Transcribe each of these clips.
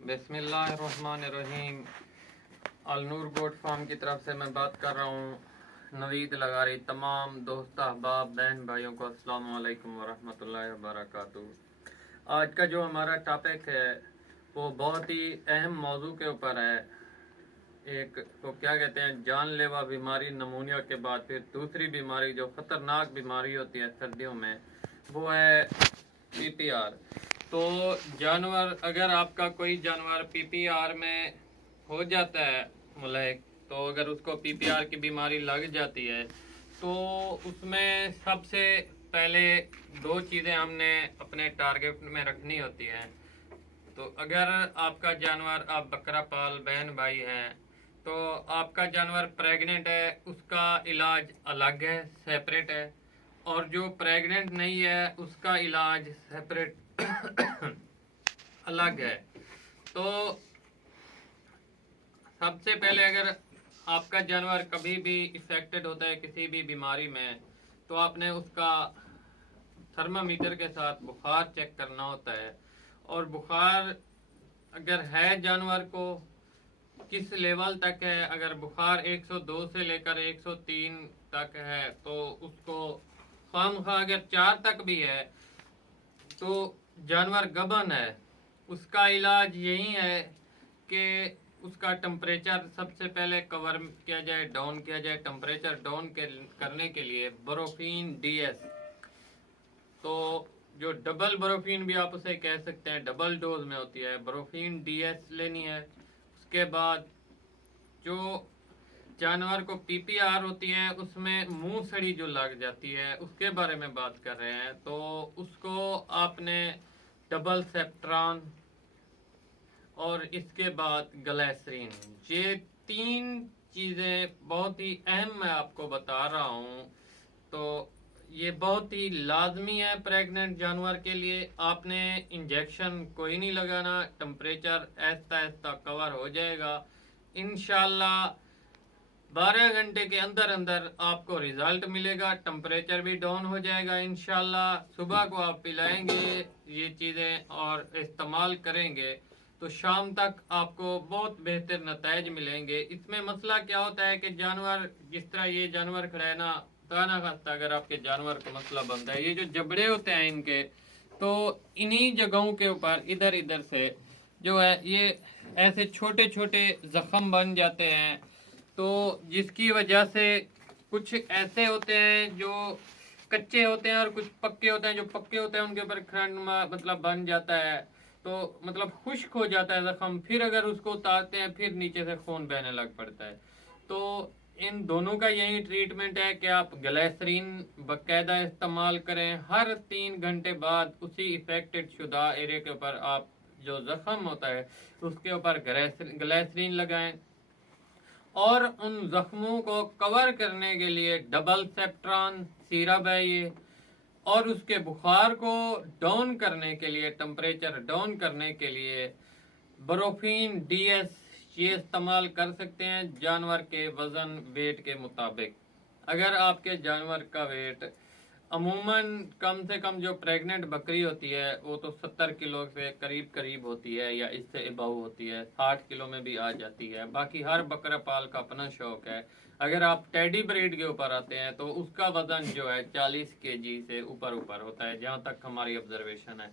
बिस्मिल्लाहिर्रहमानिर्रहीम। Al Noor goat farm की तरफ से मैं बात कर रहा हूँ। नवीद लगा रही तमाम दोस्त अहबाब बहन भाइयों को अस्सलाम वालेकुम वरहमतुल्लाहि वबरकातुहू। आज का जो हमारा टॉपिक है वो बहुत ही अहम मौजू के ऊपर है। एक तो क्या कहते हैं, जानलेवा बीमारी नमूनिया के बाद फिर दूसरी बीमारी जो ख़तरनाक बीमारी होती है सर्दियों में, वो है पीपीआर। तो जानवर, अगर आपका कोई जानवर पीपीआर में हो जाता है मुल्हिक, तो अगर उसको पीपीआर की बीमारी लग जाती है तो उसमें सबसे पहले दो चीज़ें हमने अपने टारगेट में रखनी होती हैं। तो अगर आपका जानवर, आप बकरा पाल बहन भाई हैं, तो आपका जानवर प्रेग्नेंट है, उसका इलाज अलग है, सेपरेट है। और जो प्रेग्नेंट नहीं है उसका इलाज सेपरेट अलग है। तो सबसे पहले अगर आपका जानवर कभी भी इफेक्टेड होता है किसी भी बीमारी में, तो आपने उसका थर्मामीटर के साथ बुखार चेक करना होता है। और बुखार अगर है जानवर को किस लेवल तक है, अगर बुखार 102 से लेकर 103 तक है तो उसको खामखा, अगर 4 तक भी है तो जानवर गबन है। उसका इलाज यही है कि उसका टेम्परेचर सबसे पहले कवर किया जाए, डाउन किया जाए। टेम्परेचर डाउन करने के लिए ब्रोफीन डीएस, तो जो डबल ब्रोफीन भी आप उसे कह सकते हैं, डबल डोज में होती है, ब्रोफीन डीएस लेनी है। उसके बाद जो जानवर को पीपीआर होती है उसमें मुंह सड़ी जो लग जाती है उसके बारे में बात कर रहे हैं, तो उसको आपने डबल सेप्ट्रॉन और इसके बाद ग्लिसरीन, ये 3 चीज़ें बहुत ही अहम मैं आपको बता रहा हूँ। तो ये बहुत ही लाजमी है प्रेग्नेंट जानवर के लिए। आपने इंजेक्शन कोई नहीं लगाना, टेम्परेचर ऐसा ऐसा कवर हो जाएगा इंशाल्लाह। 12 घंटे के अंदर अंदर आपको रिजल्ट मिलेगा, टेम्परेचर भी डाउन हो जाएगा इंशाल्लाह। सुबह को आप पिलाएंगे ये चीज़ें और इस्तेमाल करेंगे तो शाम तक आपको बहुत बेहतर नतीजे मिलेंगे। इसमें मसला क्या होता है कि जानवर, जिस तरह ये जानवर खड़ा है ना, ताना खास्ता अगर आपके जानवर का मसला बनता है, ये जो जबड़े होते हैं इनके, तो इन्हीं जगहों के ऊपर इधर इधर से जो है ये ऐसे छोटे छोटे जख्म बन जाते हैं। तो जिसकी वजह से कुछ ऐसे होते हैं जो कच्चे होते हैं और कुछ पक्के होते हैं। जो पक्के होते हैं उनके ऊपर खंड मतलब बन जाता है, तो मतलब खुश्क हो जाता है जख्म। फिर अगर उसको उतारते हैं फिर नीचे से खून बहने लग पड़ता है। तो इन दोनों का यही ट्रीटमेंट है कि आप ग्लिसरीन बाकायदा इस्तेमाल करें। हर 3 घंटे बाद उसी इफेक्टेड शुदा एरिया के ऊपर आप जो जख्म होता है उसके ऊपर ग्लिसरीन लगाएं। और उन जख्मों को कवर करने के लिए डबल सेप्ट्रॉन सिरप है ये। और उसके बुखार को डाउन करने के लिए, टेम्परेचर डाउन करने के लिए ब्रोफीन डीएस ये इस्तेमाल कर सकते हैं जानवर के वजन वेट के मुताबिक। अगर आपके जानवर का वेट अमूमन कम से कम, जो प्रेग्नेंट बकरी होती है वो तो 70 किलो से करीब करीब होती है या इससे अबव होती है, 60 किलो में भी आ जाती है। बाकी हर बकरा पाल का अपना शौक है। अगर आप टेडी ब्रीड के ऊपर आते हैं तो उसका वजन जो है 40 केजी से ऊपर ऊपर होता है, जहाँ तक हमारी ऑब्जर्वेशन है।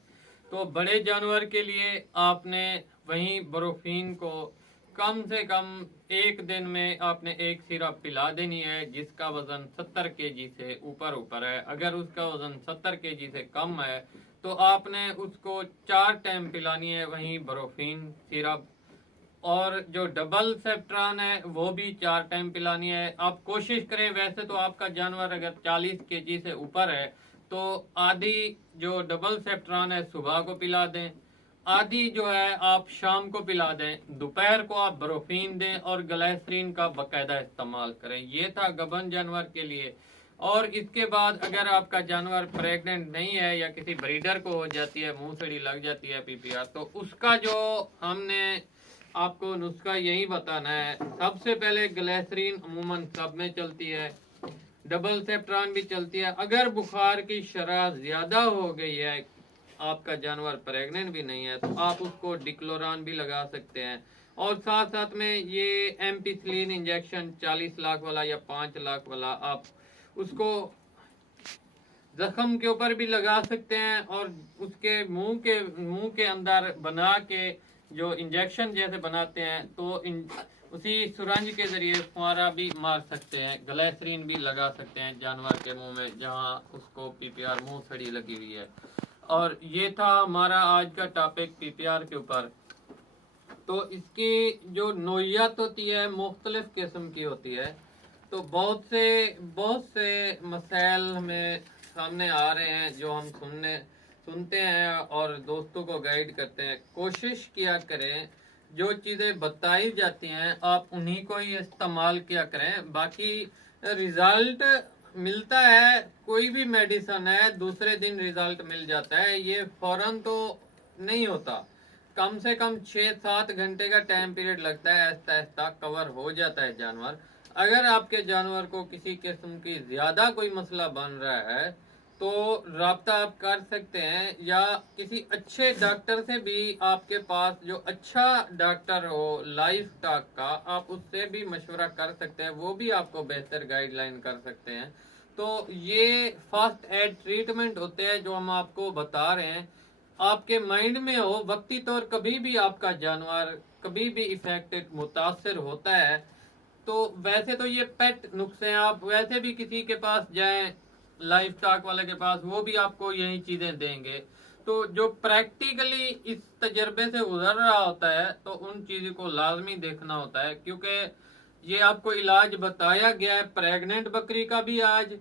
तो बड़े जानवर के लिए आपने वहीं ब्रोफीन को कम से कम एक दिन में आपने एक सिरप पिला देनी है जिसका वजन 70 केजी से ऊपर ऊपर है। अगर उसका वजन 70 केजी से कम है तो आपने उसको 4 टाइम पिलानी है वहीं ब्रोफीन सिरप। और जो डबल सेप्ट्रॉन है वो भी 4 टाइम पिलानी है। आप कोशिश करें, वैसे तो आपका जानवर अगर 40 केजी से ऊपर है तो आधी जो डबल सेप्ट्रॉन है सुबह को पिला दें, आधी जो है आप शाम को पिला दें, दोपहर को आप ब्रोफीन दें और ग्लिसरीन का बाकायदा इस्तेमाल करें। ये था गबन जानवर के लिए। और इसके बाद अगर आपका जानवर प्रेग्नेंट नहीं है या किसी ब्रीडर को हो जाती है, मुंह सड़ी लग जाती है पीपीआर, तो उसका जो हमने आपको नुस्खा यही बताना है। सबसे पहले ग्लिसरीन अमूमन सब में चलती है, डबल सेप्ट्रॉन भी चलती है। अगर बुखार की शरह ज्यादा हो गई है आपका जानवर प्रेग्नेंट भी नहीं है तो आप उसको डिक्लोरान भी लगा सकते हैं। और साथ साथ में ये एम्पिसिलिन इंजेक्शन 40 लाख वाला या 5 लाख वाला आप उसको जख्म के ऊपर भी लगा सकते हैं, और उसके मुंह के अंदर बना के जो इंजेक्शन जैसे बनाते हैं तो उसी सुरंज के जरिए फुहारा भी मार सकते हैं, ग्लिसरीन भी लगा सकते हैं जानवर के मुंह में जहां उसको पीपीआर मुंह सड़ी लगी हुई है। और ये था हमारा आज का टॉपिक पीपीआर के ऊपर। तो इसकी जो नोयत होती है मुख्तलिफ किस्म की होती है, तो बहुत से मसाइल हमें सामने आ रहे हैं जो हम सुनते हैं और दोस्तों को गाइड करते हैं। कोशिश किया करें जो चीज़ें बताई जाती हैं आप उन्हीं को ही इस्तेमाल किया करें। बाकी रिजल्ट मिलता है, कोई भी मेडिसिन है दूसरे दिन रिजल्ट मिल जाता है, ये फौरन तो नहीं होता। कम से कम 6-7 घंटे का टाइम पीरियड लगता है, आहिस्ता आहिस्ता कवर हो जाता है जानवर। अगर आपके जानवर को किसी किस्म की ज्यादा कोई मसला बन रहा है तो राब्ता आप कर सकते हैं, या किसी अच्छे डॉक्टर से भी, आपके पास जो अच्छा डॉक्टर हो लाइफ स्टॉक का, आप उससे भी मशवरा कर सकते हैं, वो भी आपको बेहतर गाइडलाइन कर सकते हैं। तो ये फास्ट एड ट्रीटमेंट होते हैं जो हम आपको बता रहे हैं। आपके माइंड में हो वक्ती तौर कभी भी आपका जानवर कभी भी इफेक्टेड मुतासर होता है, तो वैसे तो ये पेट नुस्खे हैं, आप वैसे भी किसी के पास जाएं लाइफ स्टॉक वाले के पास, वो भी आपको यही चीजें देंगे। तो जो प्रैक्टिकली इस तजर्बे से गुजर रहा होता है तो उन चीजों को लाजमी देखना होता है, क्योंकि ये आपको इलाज बताया गया है प्रेग्नेंट बकरी का भी आज,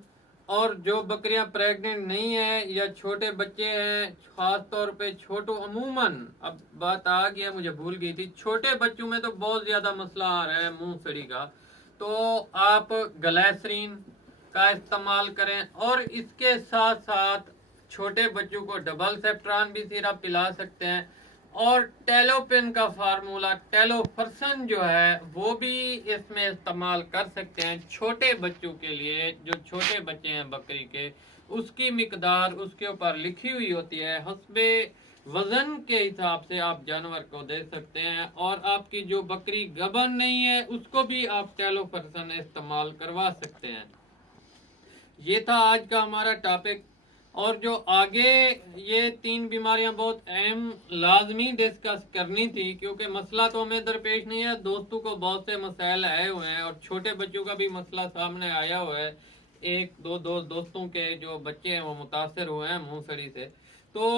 और जो बकरियां प्रेग्नेंट नहीं है या छोटे बच्चे हैं, खास तौर पे छोटो अमूमन, अब बात आ गया मुझे भूल गई थी, छोटे बच्चों में तो बहुत ज्यादा मसला आ रहा है मुंह सड़ी का, तो आप ग्लिसरीन का इस्तेमाल करें। और इसके साथ साथ छोटे बच्चों को डबल सेफ्ट्रान भी सिरप पिला सकते हैं, और टेलोपेन का फार्मूला टेलोफर्सन जो है वो भी इसमें इस्तेमाल कर सकते हैं छोटे बच्चों के लिए। जो छोटे बच्चे हैं बकरी के, उसकी मिकदार उसके ऊपर लिखी हुई होती है, हस्बे वजन के हिसाब से आप जानवर को दे सकते हैं। और आपकी जो बकरी गबन नहीं है उसको भी आप टेलोफर्सन इस्तेमाल करवा सकते हैं। ये था आज का हमारा टॉपिक। और जो आगे ये 3 बीमारियां बहुत अहम लाजमी डिस्कस करनी थी, क्योंकि मसला तो हमें दरपेश नहीं है, दोस्तों को बहुत से मसाइल आए हुए हैं और छोटे बच्चों का भी मसला सामने आया हुआ है। 1-2 दोस्तों के जो बच्चे हैं वो मुतासर हुए हैं मुंह सड़ी से। तो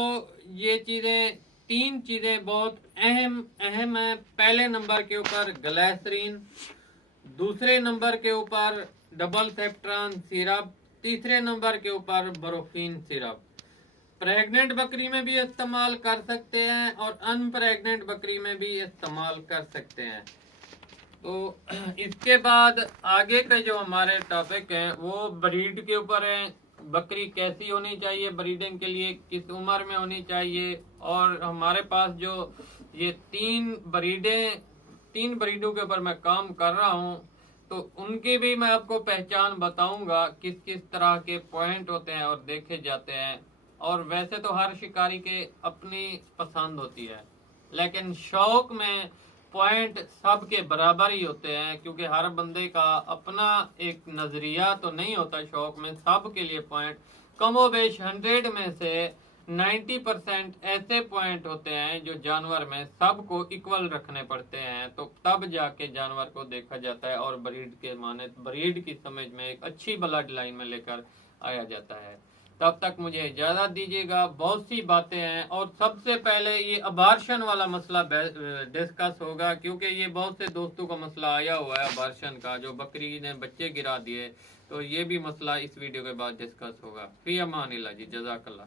ये चीजें 3 चीजें बहुत अहम है। पहले नंबर के ऊपर ग्लिसरीन, दूसरे नंबर के ऊपर डबल सेफ्ट्रान सिरप, तीसरे नंबर के ऊपर बोरोफिन सिरप। प्रेग्नेंट बकरी में भी इस्तेमाल कर सकते हैं और अनप्रेग्नेंट बकरी में भी इस्तेमाल कर सकते हैं। तो इसके बाद आगे के जो हमारे टॉपिक हैं वो ब्रीड के ऊपर हैं। बकरी कैसी होनी चाहिए ब्रीडिंग के लिए, किस उम्र में होनी चाहिए, और हमारे पास जो ये 3 ब्रीडों के ऊपर मैं काम कर रहा हूँ तो उनकी भी मैं आपको पहचान बताऊंगा, किस किस तरह के पॉइंट होते हैं और देखे जाते हैं। और वैसे तो हर शिकारी के अपनी पसंद होती है, लेकिन शौक में पॉइंट सबके बराबर ही होते हैं, क्योंकि हर बंदे का अपना एक नजरिया तो नहीं होता शौक में। सब के लिए पॉइंट कमोबेश 100 में से 90% ऐसे पॉइंट होते हैं जो जानवर में सबको इक्वल रखने पड़ते हैं, तो तब जाके जानवर को देखा जाता है और ब्रीड की समझ में एक अच्छी ब्लड लाइन में लेकर आया जाता है। तब तक मुझे इजाजत दीजिएगा। बहुत सी बातें हैं, और सबसे पहले ये अबार्शन वाला मसला डिस्कस होगा, क्योंकि ये बहुत से दोस्तों का मसला आया हुआ है अबार्शन का, जो बकरी ने बच्चे गिरा दिए, तो ये भी मसला इस वीडियो के बाद डिस्कस होगा। फी अमानिल्लाह जी, जज़ाकल्लाह।